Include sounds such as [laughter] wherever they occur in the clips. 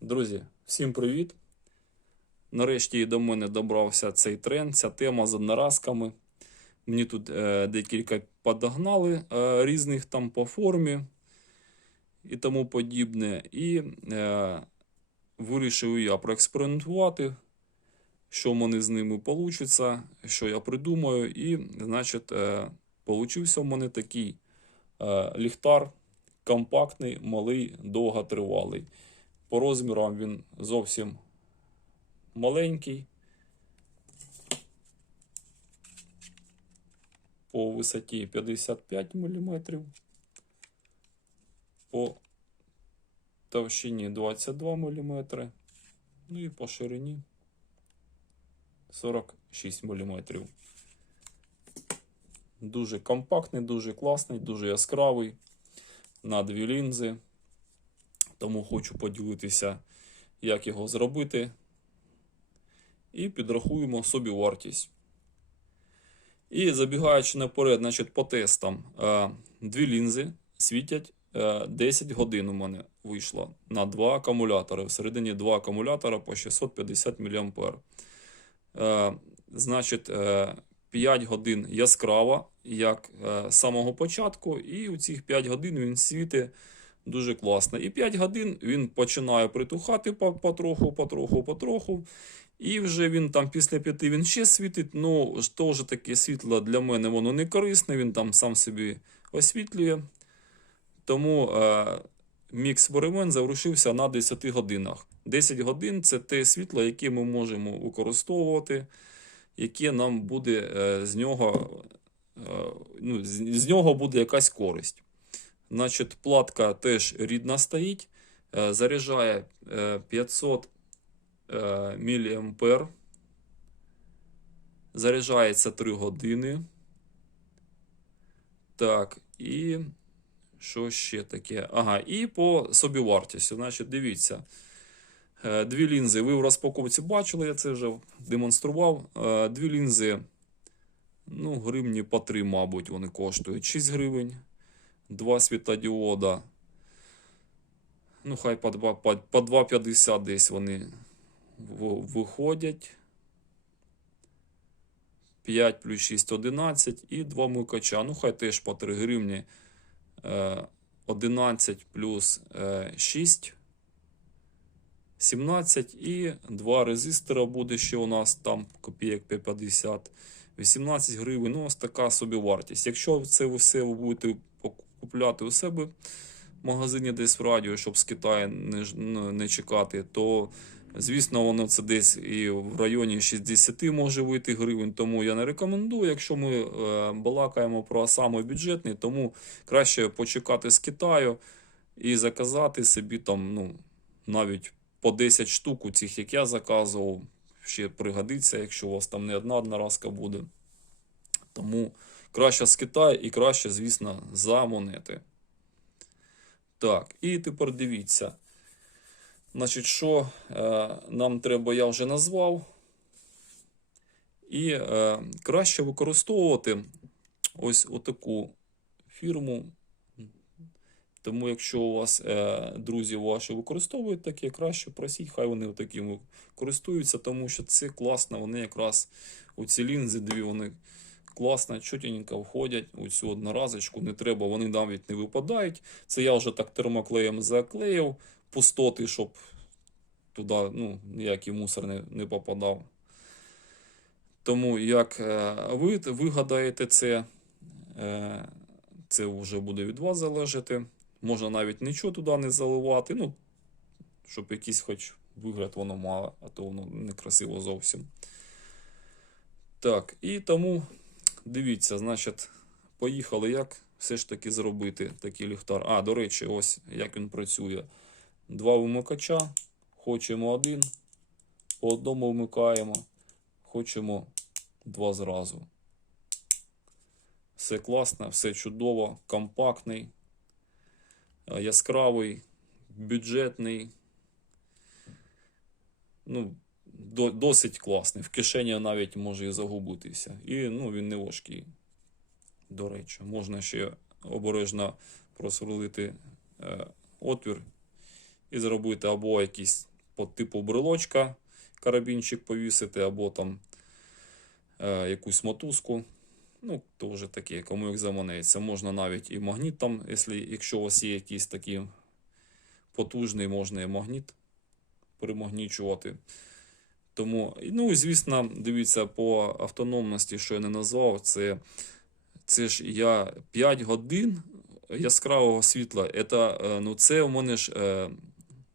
Друзі, всім привіт! Нарешті до мене добрався цей тренд, ця тема з одноразками. Мені тут е, декілька подогнали е, різних там по формі і тому подібне. І е, вирішив я проекспериментувати, що в мене з ними вийде, що я придумаю. І, значить, е, получився в мене такий е, ліхтар компактний, малий, довготривалий. По розмірам він зовсім маленький. По висоті 55 мм. По товщині 22 мм. Ну і по ширині 46 мм. Дуже компактний, дуже класний, дуже яскравий. На дві лінзи. Тому хочу поділитися, як його зробити. І підрахуємо собі вартість. І забігаючи наперед, значить, по тестам, е, дві лінзи світять е, 10 годин у мене вийшло на два акумулятори. Всередині два акумулятора по 650 мА. Е, значить, е, 5 годин яскрава, як е, з самого початку, і у цих 5 годин він світить дуже класно. І 5 годин він починає притухати потроху, потроху, потроху. І вже він там після 5 він ще світить. Ну, теж таке світло для мене воно не корисне, він там сам собі освітлює. Тому е, мій експеримент завершився на 10 годинах. 10 годин це те світло, яке ми можемо використовувати, яке нам буде е, з нього, е, ну, з, з нього буде якась користь. Значить, платка теж рідна стоїть, е, заряджає е, 500 е, мА. Заряджається 3 години. Так, і що ще таке? Ага, і по собівартості. Значить, дивіться. Е, Дві лінзи ви в розпаковці бачили, я це вже демонстрував. Е, Дві лінзи, ну, гривні по 3, мабуть, вони коштують 6 гривень. Два світодіода. Ну, хай по 2, по, по 2,50 десь вони виходять. 5 плюс 6 11 і 2 микача. Ну, хай теж по 3 гривні. Е, 11 плюс е, 6 17 і 2 резистора буде ще у нас там копійок 50. 18 гривень. Ну, ось така собі вартість. Якщо це все ви будете купляти у себе в магазині десь в радіо, щоб з Китаю не, ну, не чекати, то звісно, воно це десь і в районі 60 може вийти гривень. Тому я не рекомендую. Якщо ми е, балакаємо про саме бюджетний, тому краще почекати з Китаю і заказати собі там, ну, навіть по 10 штук у цих, як я заказував, ще пригодиться, якщо у вас там не одна одноразка буде. Тому краще з Китаю і краще, звісно, за монети. Так, і тепер дивіться. Значить, що е, нам треба, я вже назвав. І е, краще використовувати ось отаку фірму. Тому, якщо у вас е, друзі ваші використовують таке, краще просіть, хай вони такими користуються, тому що це класно. Вони якраз у ці лінзи дві вони класно, чотенько входять у цю одноразочку. Не треба, вони навіть не випадають. Це я вже так термоклеєм заклеїв пустоти, щоб туди ну, ніякий мусор не, не попадав. Тому як е, ви вигадаєте це, е, це вже буде від вас залежати. Можна навіть нічого туди не заливати, ну, щоб якийсь хоч вигляд воно мало, а то воно некрасиво зовсім. Так, і тому дивіться, значить, поїхали, як все ж таки зробити такий ліхтар. А, до речі, ось як він працює. Два вимикача, хочемо один, по одному вмикаємо, хочемо два зразу. Все класно, все чудово, компактний, яскравий, бюджетний. Ну, досить класний. В кишені навіть може і загубитися. І ну, він не важкий. До речі, можна ще обережно просверлити е, отвір і зробити або якийсь по типу брелочка, карабінчик повісити, або там е, якусь мотузку. Ну, то вже таке, кому як заманеться. Можна навіть і магніт там, якщо, якщо у вас є якийсь такий потужний, можна і магніт перемагнічувати. Тому, ну і звісно, дивіться, по автономності, що я не назвав, це, це ж я 5 годин яскравого світла. Це, ну, це у мене ж е,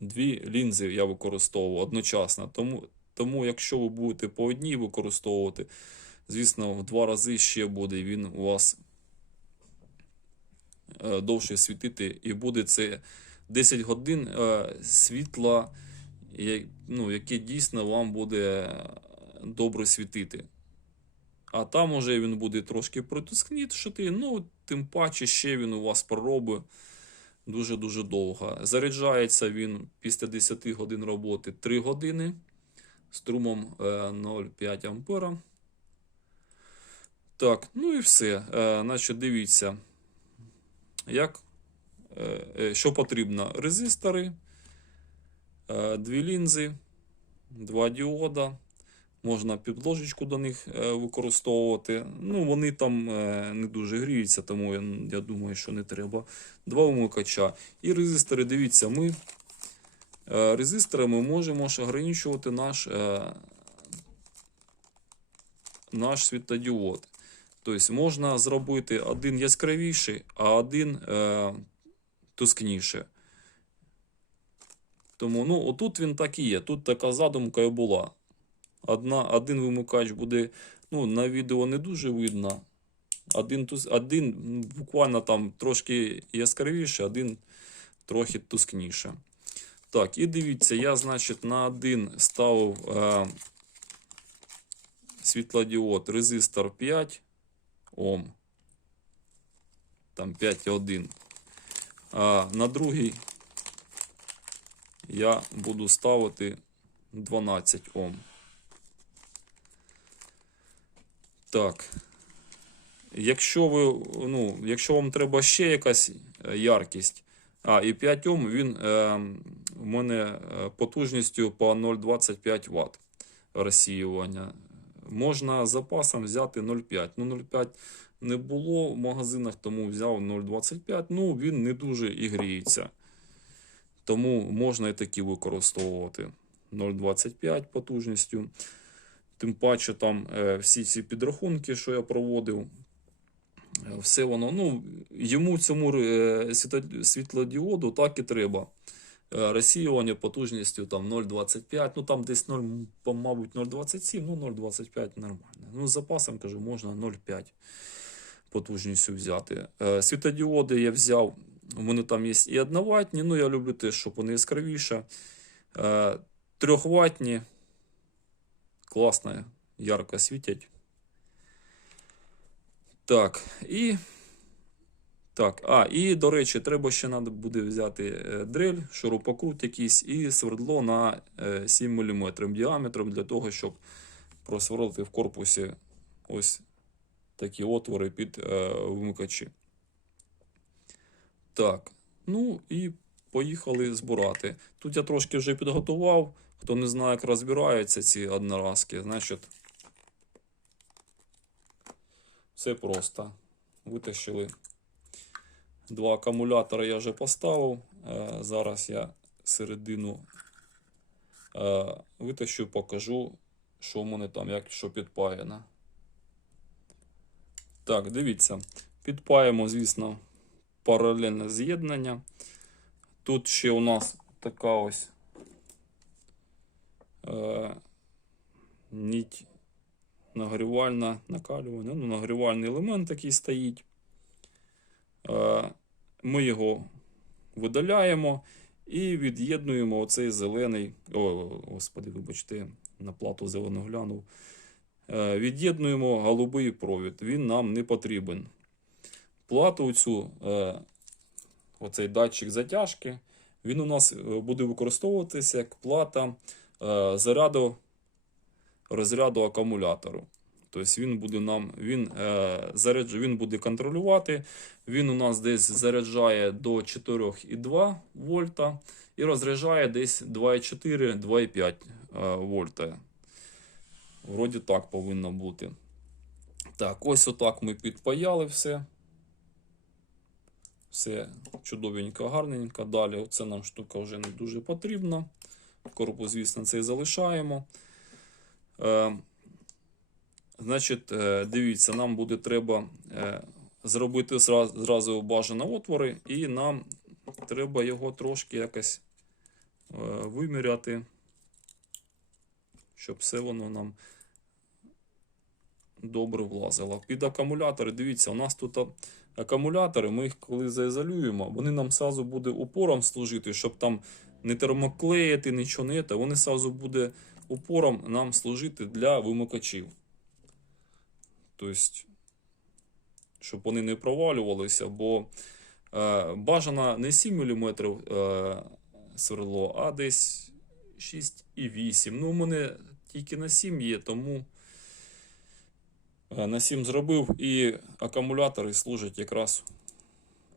дві лінзи я використовував одночасно. Тому, тому якщо ви будете по одній використовувати, звісно, в два рази ще буде він у вас е, довше світити, і буде це 10 годин е, світла, ну, яке дійсно вам буде добре світити. А там уже він буде трошки притускнішити, ну, тим паче ще він у вас проробить дуже-дуже довго. Заряджається він після 10 годин роботи 3 години струмом е, 0,5 ампера. Так, ну і все. Е, Значить, дивіться, як, е, е, що потрібно. Резистори, е, дві лінзи, два діода. Можна підложечку до них е, використовувати. Ну, вони там е, не дуже гріються, тому я, думаю, що не треба. Два вимикача. І резистори, дивіться, ми е, резисторами можемо ограничувати наш, е, наш світодіод. Тобто можна зробити один яскравіший, а один е, тускніше. Тому ну, отут він так і є. Тут така задумка і була. Одна, один вимикач буде, ну, на відео не дуже видно. Один, один буквально там трошки яскравіше, один трохи тускніше. Так, і дивіться, я, значить, на один ставив е, світлодіод резистор 5 Ом. Там 5,1. А на другий я буду ставити 12 Ом. Так. Якщо ви, ну, якщо вам треба ще якась е, яркість, а, і 5 Ом, він е, у мене е, потужністю по 0,25 Вт розсіювання. Можна запасом взяти 0,5. Ну, 0,5 не було в магазинах, тому взяв 0,25. Ну, він не дуже і гріється. Тому можна і такі використовувати 0,25 потужністю. Тим паче там е, всі ці підрахунки, що я проводив, е, все воно, ну, йому цьому е, світлодіоду так і треба. Розсіювання потужністю там 0,25, ну там десь 0, мабуть, 0,27, ну 0,25 нормально. Ну, з запасом, кажу, можна 0,5 потужністю взяти. Світодіоди я взяв, у мене там є і одноватні, ну я люблю те, щоб вони яскравіше. Е, Трьохватні, класно, ярко світять. Так, і. Так, а, і, до речі, треба ще надо буде взяти е, дрель, шурупокрут якийсь і свердло на е, 7 мм діаметром для того, щоб просверлити в корпусі ось такі отвори під е, вимикачі. Так, ну і поїхали збирати. Тут я трошки вже підготував. Хто не знає, як розбираються ці одноразки, значить, все просто. Витащили два акумулятори я вже поставив. Е, Зараз я середину е, витащу, покажу, що в мене там, як що підпаяно. Так, дивіться. Підпаємо, звісно, паралельне з'єднання. Тут ще у нас така ось е, нить нагрівальна, накалювання, ну, нагрівальний елемент такий стоїть. Е, ми його видаляємо і від'єднуємо оцей зелений. О, господи, вибачте, на плату зелену глянув. Е, від'єднуємо голубий провід. Він нам не потрібен. Плату цю, е, оцей датчик затяжки, він у нас е, буде використовуватися як плата е, заряду розряду акумулятору. Тобто він буде нам він, е, заряд, він буде контролювати. Він у нас десь заряджає до 4,2 вольта і розряджає десь 2,4-2,5 е, вольта. Вроді так повинно бути. Так, ось отак ми підпаяли все. Все чудовенько, гарненько. Далі оце нам штука вже не дуже потрібна. Корпус, звісно, цей залишаємо. Е, значить, е, дивіться, нам буде треба е, зробити зразу, зразу бажано отвори, і нам треба його трошки якось е, виміряти, щоб все воно нам добре влазило. Під акумулятори, дивіться, у нас тут акумулятори, ми їх коли заізолюємо, вони нам сразу буде упором служити, щоб там не термоклеїти, нічого не те. Вони сразу буде упором нам служити для вимикачів. Тобто, щоб вони не провалювалися, бо е, бажано не 7 мм е, сверло, а десь 6,8. Ну, у мене тільки на 7 є, тому на 7 зробив, і акумулятори служать якраз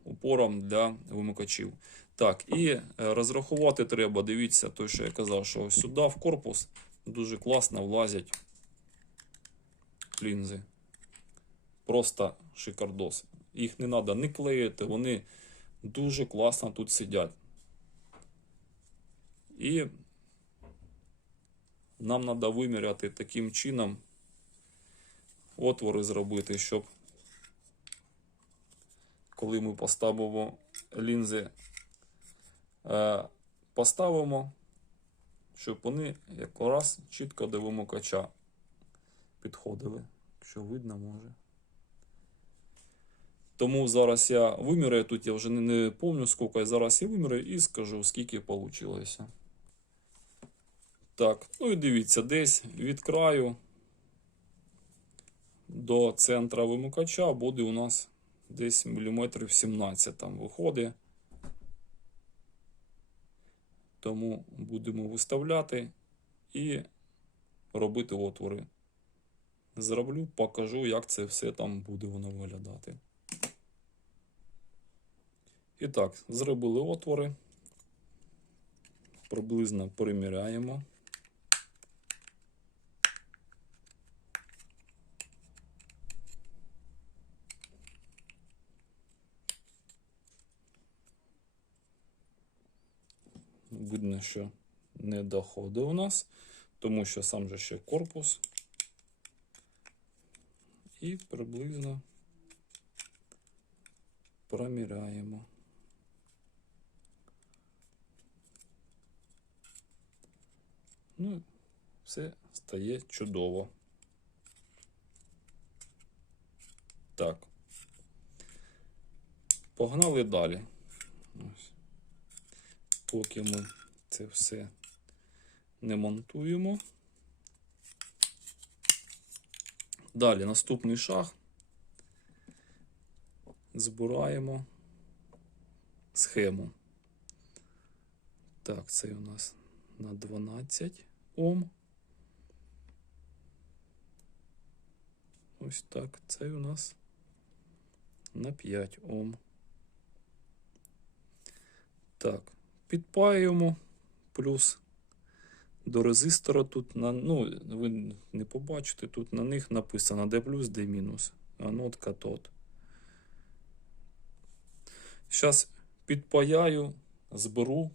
упором для вимикачів. Так, і е, розрахувати треба, дивіться, той, що я казав, що сюди в корпус дуже класно влазять лінзи. Просто шикардос. Їх не треба не клеїти, вони дуже класно тут сидять. І нам треба виміряти таким чином отвори зробити, щоб коли ми поставимо лінзи, е, поставимо, щоб вони якраз чітко до вимикача підходили. Якщо видно, може. Тому зараз я виміряю, тут я вже не, не пам'ятаю скільки, зараз я виміряю і скажу, скільки вийшло. Так, ну і дивіться, десь від краю до центра вимикача буде у нас десь міліметрів 17 там виходить. Тому будемо виставляти і робити отвори. Зроблю, покажу, як це все там буде воно виглядати. І так, зробили отвори. Приблизно приміряємо. Видно, що не доходить у нас, тому що сам же ще корпус. І приблизно проміряємо. Ну, все стає чудово. Так. Погнали далі. Ось. Поки ми це все не монтуємо. Далі наступний шаг. Збираємо схему. Так, це у нас на 12 Ом. Ось так. Це у нас на 5 Ом. Так, підпаюємо плюс до резистора тут на, ну, ви не побачите, тут на них написано D плюс, D мінус. Анод, катод. Зараз підпаяю, зберу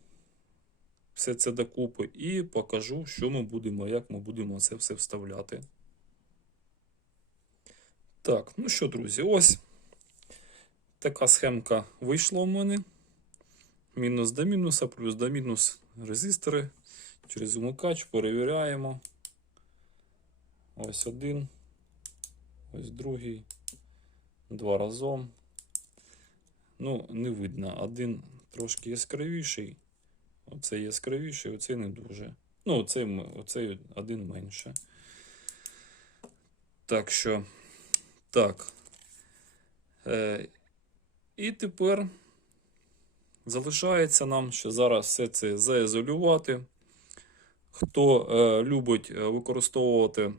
все це докупи і покажу, що ми будемо, як ми будемо це все вставляти. Так, ну що, друзі, ось така схемка вийшла у мене. Мінус до мінуса, плюс до мінус резистори. Через вмикач перевіряємо. Ось один, ось другий, два разом. Ну, не видно. Один трошки яскравіший. Оцей яскравіший, оцей не дуже. Ну, оцей, оцей один менше. Так що, так. Е, і тепер залишається нам ще зараз все це заізолювати. Хто е, любить е, використовувати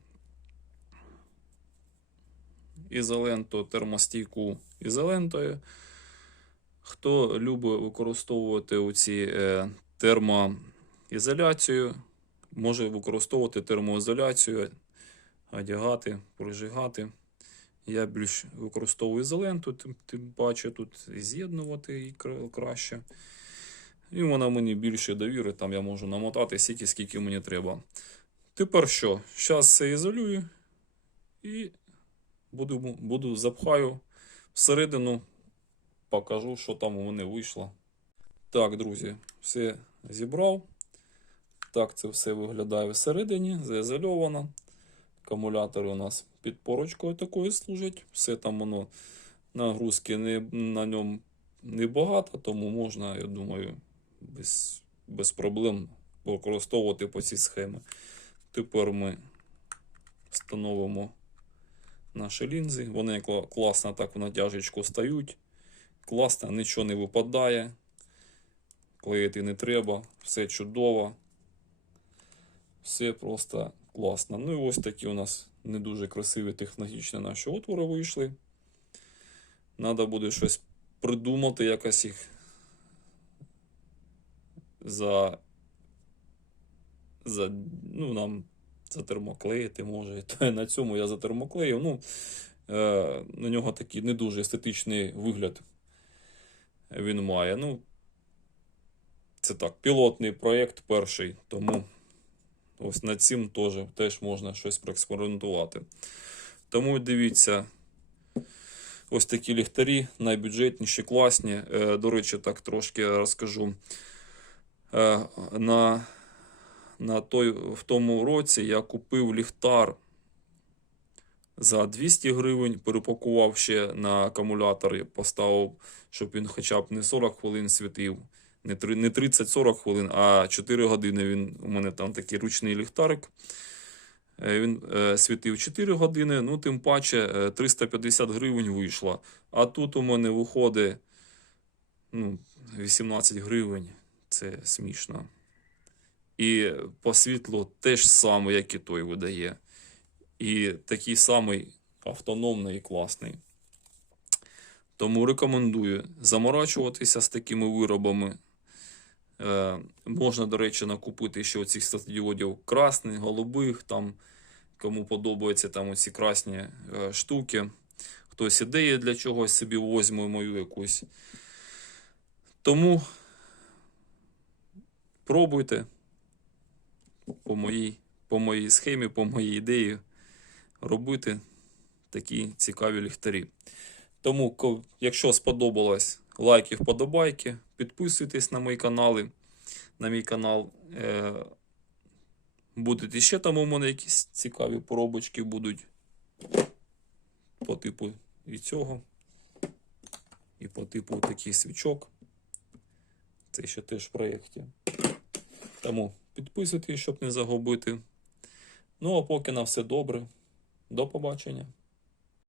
ізоленту термостійку ізолентою. Хто любить використовувати оці е, термоізоляцію, може використовувати термоізоляцію, одягати, прижигати. Я більш використовую ізоленту, тим, тим паче тут з'єднувати краще. І вона мені більше довіри, там я можу намотати стільки, скільки мені треба. Тепер що? Зараз все ізолюю і буду, буду запхаю всередину, покажу, що там у мене вийшло. Так, друзі, все зібрав. Так це все виглядає всередині, заізольовано. Акумулятори у нас під порочкою такою служать. Все там воно нагрузки не, на ньому небагато, тому можна, я думаю, без, без проблем використовувати по цій схемі. Тепер ми встановимо наші лінзи. Вони класно так в натяжечку стають. Класно, нічого не випадає. Клеїти не треба, все чудово. Все просто класно. Ну і ось такі у нас не дуже красиві технологічні наші отвори вийшли. Надо буде щось придумати, якось їх за, за ну, нам затермоклеїти може. [laughs] То на цьому я затермоклеїв. Ну, е, на нього такий не дуже естетичний вигляд він має. Ну, це так, пілотний проєкт перший, тому ось над цим теж, теж можна щось проекспериментувати. Тому дивіться, ось такі ліхтарі, найбюджетніші, класні. Е, до речі, так трошки розкажу. Е, на, на той, в тому році я купив ліхтар за 200 гривень, перепакував ще на акумулятор, поставив, щоб він хоча б не 40 хвилин світив, не 30-40 хвилин, а 4 години. Він, у мене там такий ручний ліхтарик. Е, Він е, світив 4 години, ну тим паче е, 350 гривень вийшло. А тут у мене виходить ну, 18 гривень. Це смішно. І по світлу теж саме, як і той видає. І такий самий автономний і класний. Тому рекомендую заморачуватися з такими виробами. Е, можна, до речі, накупити ще оцих світлодіодів красних, голубих, там, кому подобаються там оці красні е, штуки. Хтось ідеї для чогось собі возьме мою якусь. Тому пробуйте по моїй, по моїй схемі, по моїй ідеї робити такі цікаві ліхтарі. Тому, якщо сподобалось, лайки, вподобайки, підписуйтесь на мої канали, на мій канал. Е, будуть іще там у мене якісь цікаві поробочки будуть по типу і цього. І по типу такий свічок. Це ще теж в проєкті. Тому підписуйтесь, щоб не загубити. Ну а поки на все добре. До побачення.